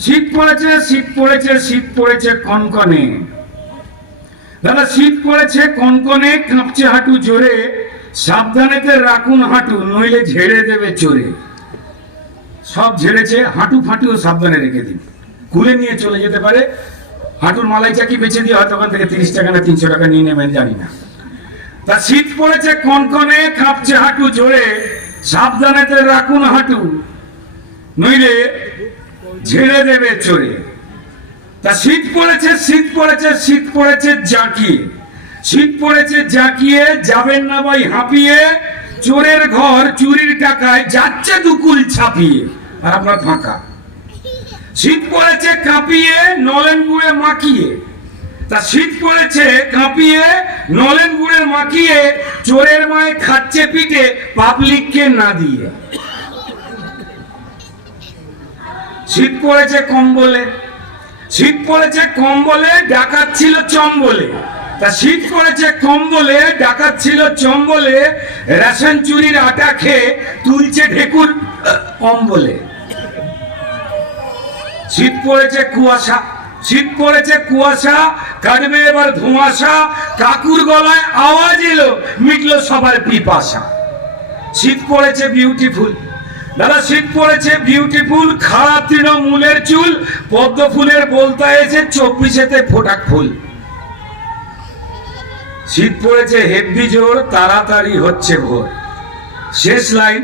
শীত পড়েছে শীত পড়েছে শীত পড়েছে কনকনে। দাদা, শীত পড়েছে, কনকনে কাঁপছে হাঁটু জোরে। সাবধানেতে রাখুন হাঁটু, নইলে ঝেড়ে দেবে চোরে। সব ঝেড়েছে, হাঁটু ফাঁটুও সাবধানে রেখে দিন। খুলে নিয়ে চলে যেতে পারে। হাঁটুর মালাই চাকি বেঁচে দিয়ে হয়তো ওখান থেকে তিরিশ টাকা না তিনশো টাকা নিয়ে নেবেন, জানি না। তা শীত পড়েছে, কনকনে কাঁপছে হাঁটু জোরে। সাবধানেতে রাখুন হাঁটু। নইলে ঝেড়ে দেবে চোরে। তা শীত পড়েছে শীত পড়েছে শীত পড়েছে জাঁকিয়ে। শীত পড়েছে জাঁকিয়ে, যাবেন না ভাই হাঁপিয়ে। চোরের ঘর চুরির টাকায় যাচ্ছে দুকুল ছাপিয়ে, আর আপনার ফাঁকা। শীত পড়েছে কাঁপিয়ে, নলেন গুড়ে মাখিয়ে। তা শীত পড়েছে কাঁপিয়ে, নলেন গুড়ে মাখিয়ে, চোরের মায় খাচ্ছে পিঠে পাবলিককে না দিয়ে। শীত পড়েছে কম্বলে শীত পড়েছে কম্বলে, ডাকাত ছিল চম্বলে। তা শীত পড়েছে কম্বলে, ডাকাত ছিল চম্বলে, রেশন চুরির আটা খেয়ে তুলছে ঢেকুর, কম্বলে। শীত পড়েছে কুয়াশা শীত পড়েছে কুয়াশা, কাটবে এবার ধোঁয়াশা, কাকুর গলায় আওয়াজ এলো, মিটলো সবার পিপাসা। শীত পড়েছে বিউটিফুল দাদা, শীত পড়েছে বিউটিফুল খারাপ তৃণমূলের চুল, পদ্ম ফুলের বলতা এসে চব্বিশেতে ফোটাক ফুল। শীত পড়েছে, হেব্বি জোর, তাড়াতাড়ি হচ্ছে ভোর। শেষ লাইন,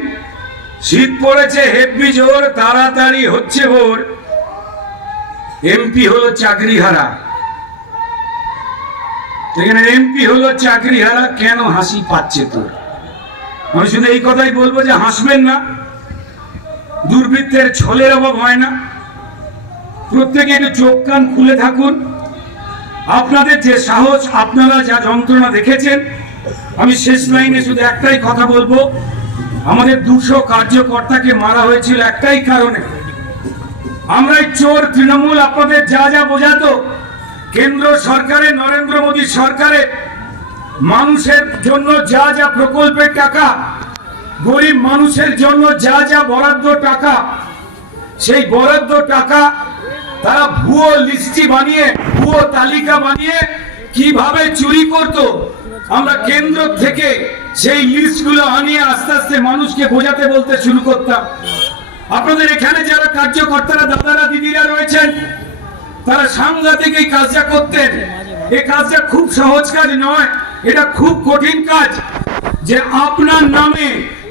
শীত পড়েছে, হেব্বি জোর, তাড়াতাড়ি হচ্ছে ভোর। এমপি হলো চাকরি হারা এখানে এমপি হলো চাকরি হারা কেন হাসি পাচ্ছে তোর? আমি শুধু এই কথাই বলব যে হাসবেন না। দুর্বৃত্তের ছলের অভাব হয় না। প্রত্যেকে একটু চোখ কান খুলে থাকুন। আপনাদের যে সাহস, আপনারা যা যন্ত্রণা দেখেছেন, আমি শেষ লাইনে শুধু একটাই কথা বলব। আমাদের দুশো কার্যকর্তাকে মারা হয়েছিল একটাই কারণে। আমরা চোর, তৃণমূল, আপনাদের যা যা বোঝাতো, কেন্দ্র সরকারে, নরেন্দ্র মোদী সরকারে, মানুষের জন্য যা যা প্রকল্পের টাকা গরিব মানুষের জন্য যা যা বরাদ্দ টাকা, সেই বরাদ্দ টাকা তারা ভুয়ো লিস্টি বানিয়ে, ভুয়ো তালিকা বানিয়ে কীভাবে চুরি করত, আমরা কেন্দ্র থেকে সেই লিস্টগুলো আনিয়ে আস্তে আস্তে মানুষকে বোঝাতে বলতে শুরু করতাম। আপনাদের এখানে যারা কার্যকর্তারা, দাদারা, দিদিরা রয়েছেন, তারা সাংঘাতিক এই কাজটা করতেন। এই কাজটা খুব সহজ কাজ নয়, এটা খুব কঠিন কাজ। যে আপনার নামে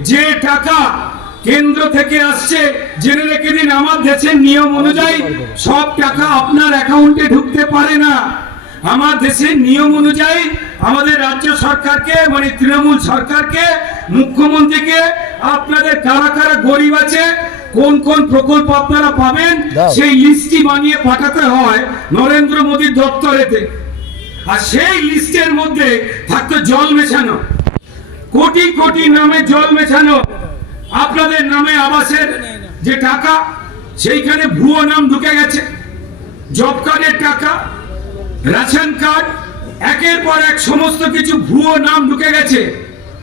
যে টাকা কেন্দ্র থেকে আসছে জেনে রেখে দিন আমার দেশের নিয়ম অনুযায়ী সব টাকা আপনার অ্যাকাউন্টে ঢুকতে পারে না। আমার দেশের নিয়ম অনুযায়ী আমাদের রাজ্য সরকারকে মানে তৃণমূল সরকারকে মুখ্যমন্ত্রীকে আপনাদের কারা কারা গরিব আছে কোন কোন প্রকল্প আপনারা পাবেন সেই লিস্টটি বানিয়ে পাঠাতে হয় নরেন্দ্র মোদীর দপ্তরেতে। আর সেই লিস্টের মধ্যে থাকতো জল মেশানো। কোটি কোটি নামে জল মেছানো আপনাদের নামে আবাসের যে টাকা, সেইখানে ভুয়ো নাম ঢুকে গেছে। জব কার্ডের টাকা, রেশন কার্ড, একের পর এক সমস্ত কিছু ভুয়ো নাম ঢুকে গেছে।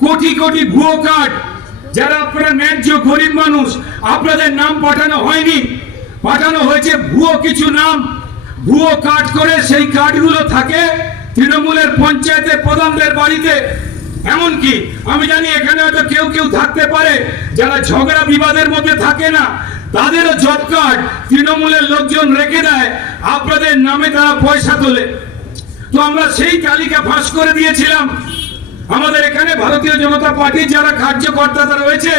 কোটি কোটি ভুয়ো কার্ড, যারা আপনারা ন্যায্য গরিব মানুষ, আপনাদের নাম পাঠানো হয়নি। পাঠানো হয়েছে ভুয়ো কিছু নাম। ভুয়ো কার্ড করে সেই কার্ডগুলো থাকে তৃণমূলের পঞ্চায়েতের প্রধানদের বাড়িতে। এমনকি আমি জানি এখানে হয়তো কেউ কেউ থাকতে পারে, যারা ঝগড়া বিবাদের মধ্যে থাকে না, তাদেরও জব কার্ড তৃণমূলের লোকজন রেখে দেয়, আপনাদের নামে তারা পয়সা তোলে। তো আমরা সেই তালিকা ফাঁস করে দিয়েছিলাম। আমাদের এখানে ভারতীয় জনতা পার্টির যারা কার্যকর্তা রয়েছে,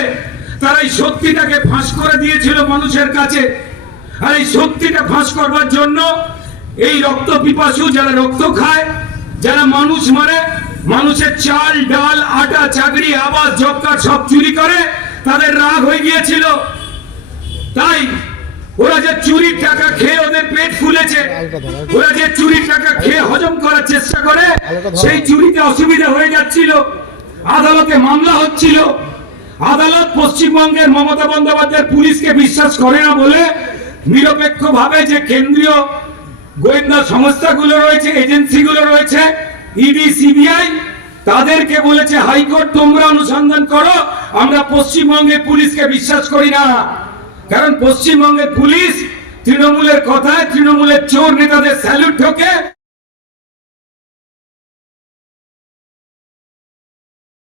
তারা এই সত্যিটাকে ফাঁস করে দিয়েছিল মানুষের কাছে। আর এই সত্যিটা ফাঁস করবার জন্য এই রক্ত পিপাসু যারা রক্ত খায়, যারা মানুষ মারে মানুষের চাল, ডাল, আটা, চাকরি, আবাস জব কার্ড সব চুরি করে, তাদের রাগ হয়ে গিয়েছিল। তাই ওরা যে চুরির টাকা খেয়ে ওদের পেট ফুলেছে, ওরা যে চুরির টাকা খেয়ে হজম করার চেষ্টা করে, সেই চুরিতে অসুবিধা হয়ে যাচ্ছিল। আদালতে মামলা হচ্ছিল। আদালত পশ্চিমবঙ্গের মমতা বন্দ্যোপাধ্যায়ের পুলিশকে বিশ্বাস করে না বলে নিরপেক্ষ ভাবে যে কেন্দ্রীয় গোয়েন্দা সংস্থাগুলো রয়েছে, এজেন্সিগুলো রয়েছে ইডি, সিবিআই তাদেরকে বলেছে, হাইকোর্ট, তোমরা অনুসন্ধান করো, আমরা পশ্চিমবঙ্গের পুলিশকে বিশ্বাস করি না। কারণ পশ্চিমবঙ্গের পুলিশ তৃণমূলের কথায়, তৃণমূলের চোর নেতাদের স্যালুট ঠোকে